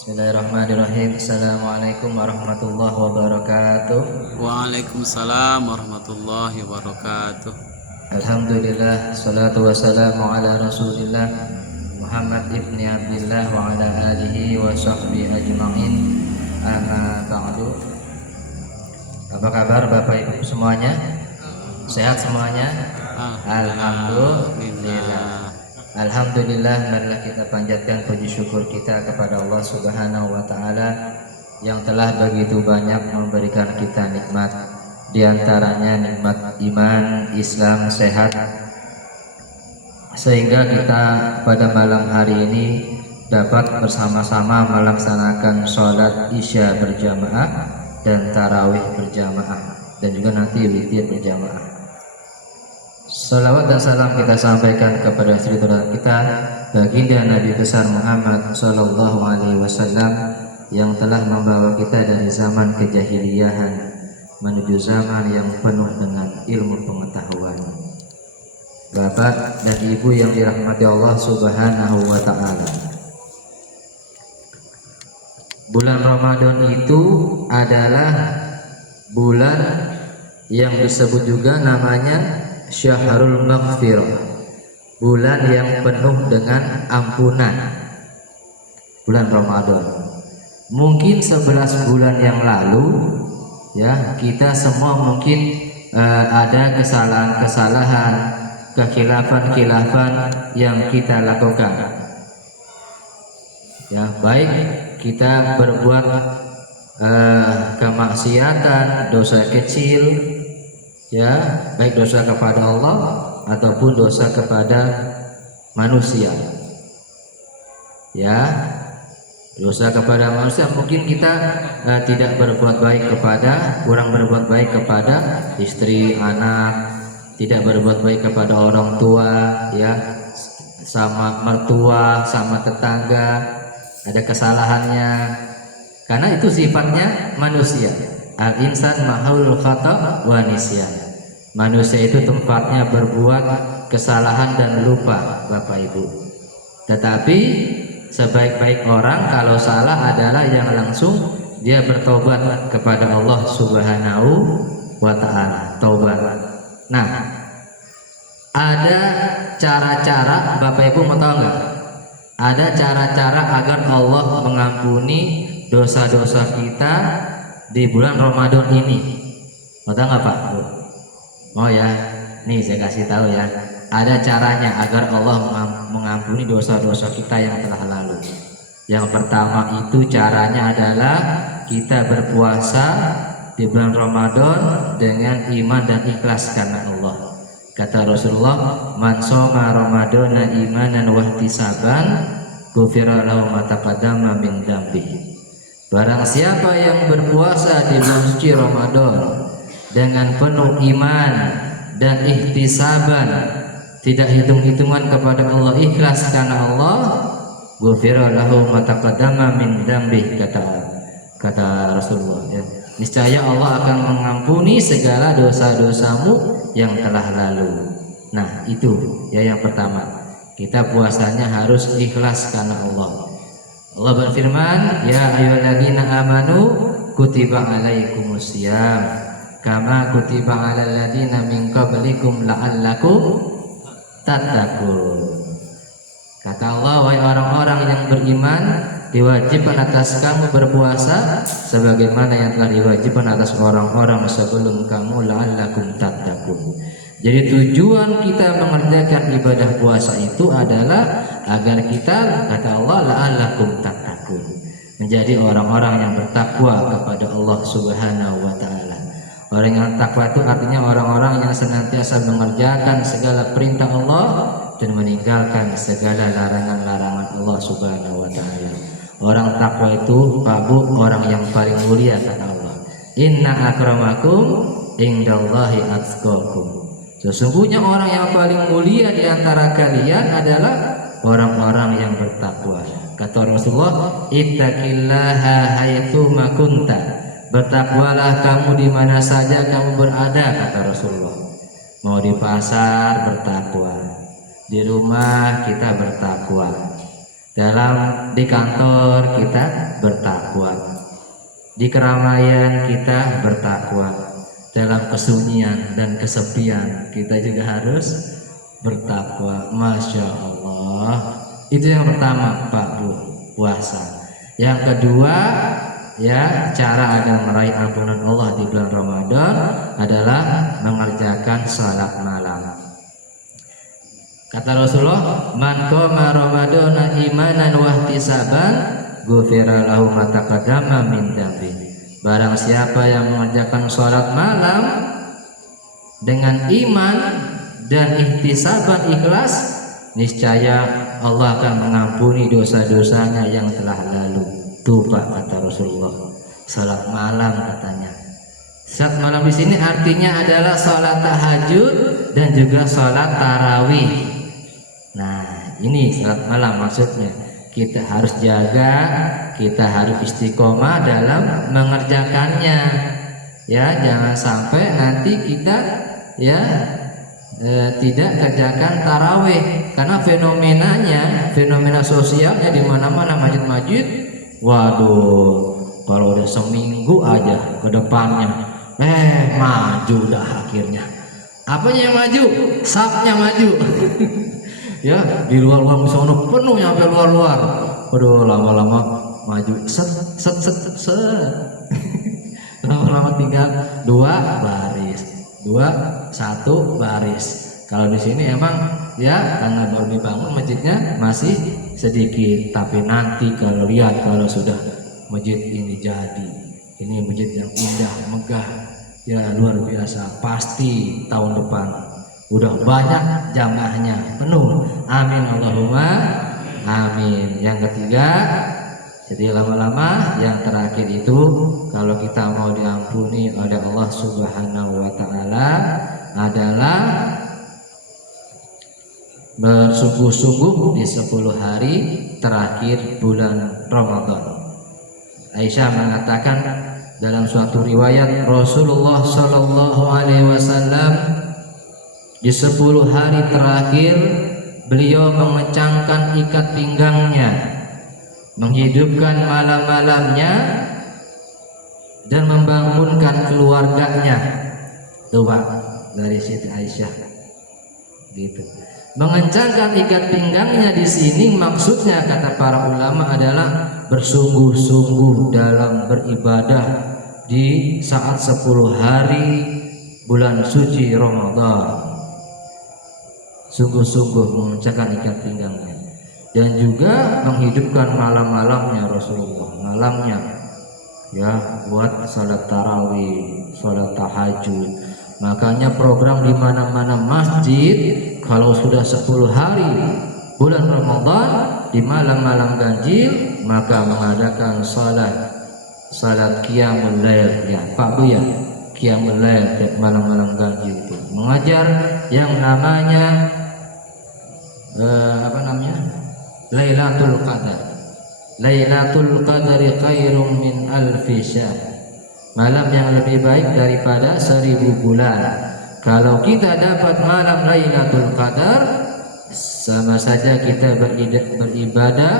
Bismillahirrahmanirrahim. Assalamualaikum warahmatullahi wabarakatuh. Waalaikumsalam warahmatullahi wabarakatuh. Alhamdulillah, salatu wassalamu ala rasulillah Muhammad ibni Abdillah wa ala alihi wa sahbihi ajma'in. Amma ba'du. Apa kabar Bapak Ibu semuanya? Sehat semuanya? Alhamdulillah. Alhamdulillah, marilah kita panjatkan puji syukur kita kepada Allah Subhanahu wa taala yang telah begitu banyak memberikan kita nikmat, di antaranya nikmat iman, Islam, sehat, sehingga kita pada malam hari ini dapat bersama-sama melaksanakan sholat isya berjamaah dan tarawih berjamaah, dan juga nanti witir berjamaah. Salawat dan salam kita sampaikan kepada Sri Tuhan kita, baginda Nabi besar Muhammad Sallallahu Alaihi Wasallam, yang telah membawa kita dari zaman kejahiliahan menuju zaman yang penuh dengan ilmu pengetahuan. Bapak dan Ibu yang dirahmati Allah Subhanahu wa taala, bulan Ramadan itu adalah bulan yang disebut juga namanya Syahrul Maghfirah, bulan yang penuh dengan ampunan. Bulan Ramadan. Mungkin 11 bulan yang lalu ya, kita semua mungkin ada kesalahan-kesalahan, kekhilafan-khilafan yang kita lakukan. Ya, baik kita berbuat kemaksiatan, dosa kecil, ya, baik dosa kepada Allah ataupun dosa kepada manusia. Ya, dosa kepada manusia mungkin kita tidak berbuat baik kepada, kurang berbuat baik kepada istri, anak, tidak berbuat baik kepada orang tua, ya, sama mertua, sama tetangga, ada kesalahannya, karena itu sifatnya manusia. Al-insan mahul khata' wa nisyan. Manusia itu tempatnya berbuat kesalahan dan lupa, Bapak Ibu. Tetapi sebaik-baik orang kalau salah adalah yang langsung dia bertobat kepada Allah Subhanahu wa taala, taubat. Nah, ada cara-cara, Bapak Ibu mau tahu nggak? Ada cara-cara agar Allah mengampuni dosa-dosa kita di bulan Ramadan ini. Mau tahu nggak Pak? Mau ya? Nih saya kasih tahu ya. Ada caranya agar Allah mengampuni dosa-dosa kita yang telah lalu. Yang pertama itu caranya adalah kita berpuasa di bulan Ramadan dengan iman dan ikhlas karena Allah. Kata Rasulullah, "Man shoma Ramadana imanan wa ihtisaban, ghufira lahu ma taqaddama min dzambihi." Barang siapa yang berpuasa di bulan suci Ramadan dengan penuh iman dan ihtisaban, tidak hitung-hitungan kepada Allah, ikhlas karena Allah, ghufira lahu ma taqaddama min dzambi, kata Rasulullah, ya. Niscaya Allah akan mengampuni segala dosa-dosamu yang telah lalu. Nah, itu ya yang pertama. Kita puasanya harus ikhlas karena Allah. Allah berfirman, ya ayyuhalladzina amanu kutiba alaikumusiyam kama kutiba alal ladzina min qablikum la'allakum tattaqun. Kata Allah, wahai orang-orang yang beriman, diwajibkan atas kamu berpuasa sebagaimana yang telah diwajibkan atas orang-orang sebelum kamu, la'allakum tattaqun. Jadi tujuan kita mengerjakan ibadah puasa itu adalah agar kita, kata Allah, la'allakum tattaqun, menjadi orang-orang yang bertakwa kepada Allah Subhanahu wa taala. Orang yang takwa itu artinya orang-orang yang senantiasa mengerjakan segala perintah Allah dan meninggalkan segala larangan-larangan Allah Subhanahu wa taala. Orang takwa itu Babu, orang yang paling mulia, kata Allah. Inna akramakum indallahi atqakum. Sesungguhnya orang yang paling mulia di antara kalian adalah orang-orang yang bertakwa. Kata Rasulullah, ittaqillaha haitsu ma kunta. Bertakwalah kamu di mana saja kamu berada, kata Rasulullah. Mau di pasar bertakwa, di rumah kita bertakwa, di kantor kantor kita bertakwa, di keramaian kita bertakwa, dalam kesunyian dan kesepian kita juga harus bertakwa. Masya Allah. Itu yang pertama Pak Bu, puasa. Yang kedua, ya, cara agar meraih ampunan Allah di bulan Ramadan adalah mengerjakan salat malam. Kata Rasulullah, man qama ramadhana imanan wa ihtisaban ghufira lahu ma taqaddama min dhanbi. Barang siapa yang mengerjakan salat malam dengan iman dan ihtisaban, ikhlas, niscaya Allah akan mengampuni dosa-dosanya yang telah lalu. Tuh Pak, kata Rasulullah, salat malam katanya. Salat malam di sini artinya adalah salat tahajud dan juga salat tarawih. Nah, ini salat malam maksudnya. Kita harus jaga, kita harus istiqomah dalam mengerjakannya. Ya, jangan sampai nanti kita tidak kerjakan tarawih, karena fenomena sosialnya di mana-mana masjid-masjid. Waduh, kalau udah seminggu aja ke depannya, maju dah akhirnya. Apanya yang maju? Sapnya maju. Ya, di luar-luar misalnya penuh sampai luar-luar. Waduh, lama-lama maju set. Lama-lama tinggal 2 baris. 1 baris. Kalau di sini emang ya karena baru dibangun masjidnya masih sedikit, tapi nanti kalau lihat kalau sudah masjid ini jadi, ini masjid yang indah, megah, ya luar biasa, pasti tahun depan udah banyak jamaahnya penuh. Amin Allahumma amin. Yang ketiga, jadi lama-lama yang terakhir itu, kalau kita mau diampuni oleh Allah Subhanahu wa taala adalah bersungguh-sungguh di 10 hari terakhir bulan Ramadan. Aisyah mengatakan dalam suatu riwayat, Rasulullah Shallallahu alaihi wasallam di 10 hari terakhir beliau mengencangkan ikat pinggangnya, menghidupkan malam-malamnya, dan membangunkan keluarganya. Tuh Pak, dari Siti Aisyah gitu. Mengencangkan ikat pinggangnya di sini maksudnya, kata para ulama, adalah bersungguh-sungguh dalam beribadah di saat 10 hari bulan suci Ramadan. Sungguh-sungguh mengencangkan ikat pinggangnya, dan juga menghidupkan malam-malamnya Rasulullah, malamnya ya buat salat tarawih, salat tahajud. Makanya program di mana-mana masjid kalau sudah 10 hari bulan Ramadan di malam-malam ganjil, maka mengadakan salat qiyamul lail, ya Pak Bu ya, qiyamul lail tiap malam-malam ganjil itu mengajar yang namanya Lailatul Qadar. Lailatul Qadari khairum min alfi syahr. Malam yang lebih baik daripada 1000 bulan. Kalau kita dapat malam Lailatul Qadar, sama saja kita beribadah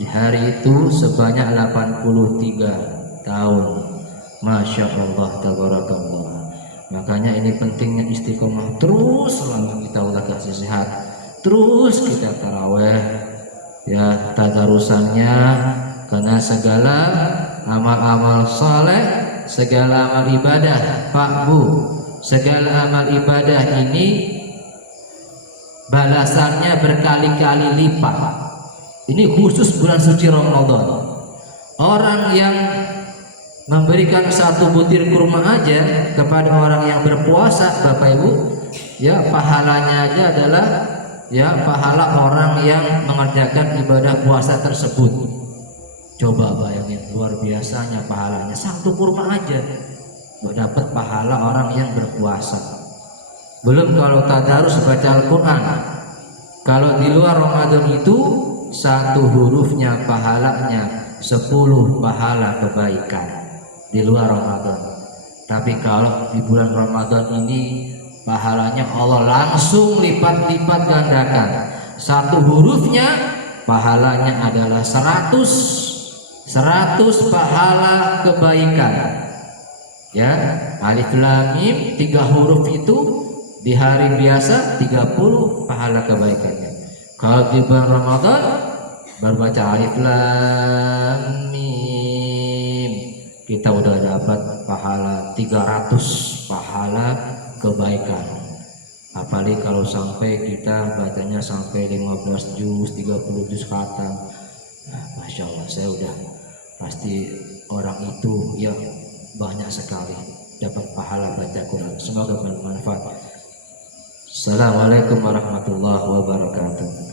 di hari itu sebanyak 83 tahun. Masya Allah, tabarakallah. Makanya ini pentingnya istiqomah terus selama kita udah kasih sehat. Terus kita taraweh, ya tadarusannya, karena segala amal-amal saleh, segala amal ibadah Pak Bu, segala amal ibadah ini balasannya berkali-kali lipat. Ini khusus bulan suci Ramadan. Orang yang memberikan 1 butir kurma aja kepada orang yang berpuasa, Bapak Ibu, ya pahalanya aja adalah ya pahala orang yang mengerjakan ibadah puasa tersebut. Coba bayangin, luar biasanya pahalanya. 1 kurma aja dapat pahala orang yang berpuasa. Belum kalau tadarus baca Al-Quran. Kalau di luar Ramadan itu 1 hurufnya pahalanya 10 pahala kebaikan di luar Ramadan. Tapi kalau di bulan Ramadan ini pahalanya Allah langsung lipat-lipat gandakan. 1 hurufnya pahalanya adalah 100 pahala kebaikan. Ya, alif lam mim 3 huruf itu di hari biasa 30 pahala kebaikannya. Kalau di bulan Ramadan berbaca alif lam mim kita udah dapat pahala 300 pahala kebaikan. Apalagi kalau sampai kita bacanya sampai 15 juz, 30 juz khatam. Nah, Masya Allah, saya udah pasti orang itu ya banyak sekali dapat pahala baca Quran. Semoga bermanfaat. Assalamualaikum warahmatullahi wabarakatuh.